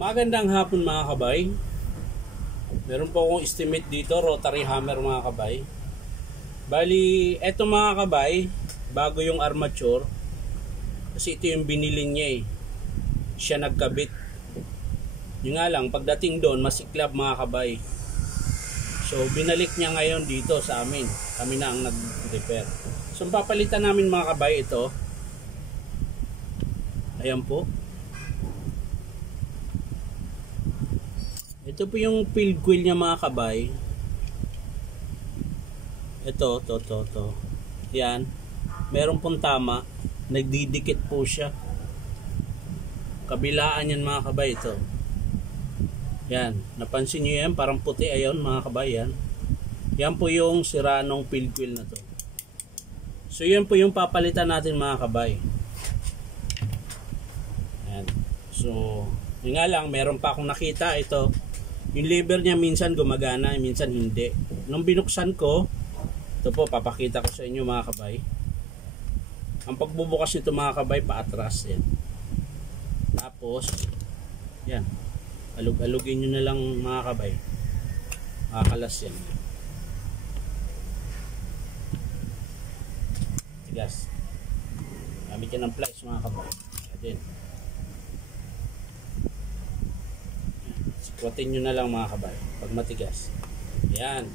Magandang hapon mga kabay. Meron po akong estimate dito, rotary hammer mga kabay. Bali, eto mga kabay, bago yung armature. Kasi ito yung binili niya eh. Siya nagkabit. Yung nga lang, pagdating doon, masiklab mga kabay. So, binalik niya ngayon dito sa amin. Kami na ang nag-repair. So, papalitan namin mga kabay ito. Ayan po. Ito po yung field coil niya mga kabay. Ito. Yan. Meron pong tama. Nagdidikit po siya. Kabilaan yan mga kabay ito. Yan. Napansin nyo yan? Parang puti. Ayun mga kabay yan. Yan po yung sira ng field coil na to. So yan po yung papalitan natin mga kabay. Yan. So yun nga lang. Meron pa akong nakita ito. Yung lever niya minsan gumagana, minsan hindi. Nung binuksan ko, ito po, papakita ko sa inyo mga kabay. Ang pagbubukas nito mga kabay, paatras yan. Tapos, yan. Alug-alugin nyo na lang mga kabay. Makakalas yan. Tigas. Gamit yan ng plies mga kabay. Ayan. Sikwatin nyo na lang mga kabay pag matigas. Yan.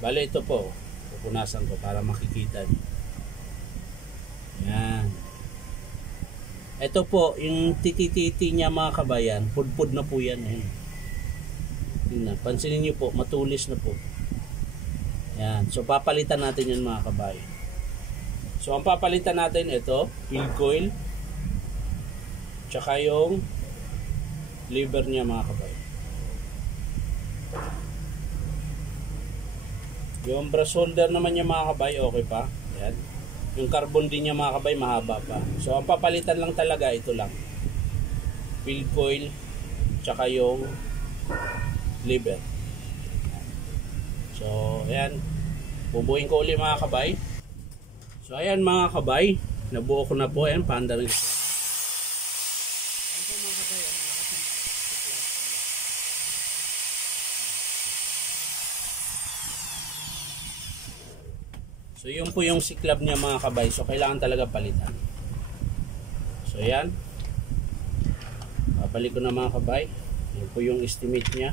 Bale ito po, pupunasan ko para makikita nyo. Yan. Ito po, yung titi-titi niya mga kabayan, pudpud na po yan. Tingnan, pansinin nyo po, matulis na po. Yan. So papalitan natin yan mga kabayan. So ang papalitan natin ito, field coil, tsaka yung lever niya mga kabay. Yung brass holder naman niya mga kabay, okay pa. Yan. Yung carbon din niya mga kabay, mahaba pa. So ang papalitan lang talaga ito lang. Field coil tsaka yung lever. So ayan. Bubuin ko ulit mga kabay. So ayan mga kabay, nabuo ko na po. Ayan, paanda rin. So yun po yung siklab niya mga kabay. So kailangan talaga palitan. So yan. Babalik ko na mga kabay. Yan po yung estimate niya.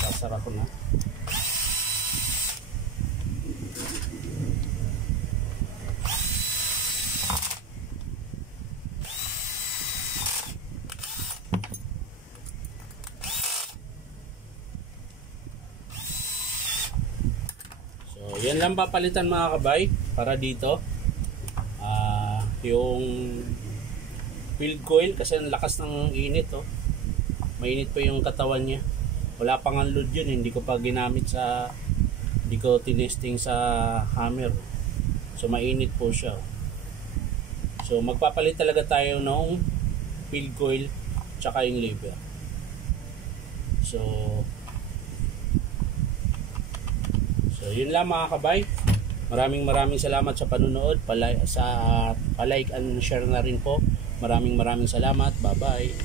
Sasara ko na. Yan lang papalitan mga kabay para dito. Yung field coil kasi ang lakas ng init oh. Mainit pa yung katawan niya. Wala pang unload yun, hindi ko pa ginamit sa, hindi ko tinesting sa hammer. So mainit po siya. So magpapalit talaga tayo ng field coil tsaka yung lever. So yun lang mga kabay. Maraming salamat sa panunood. Pa-like and share na rin po. Maraming salamat. Bye-bye.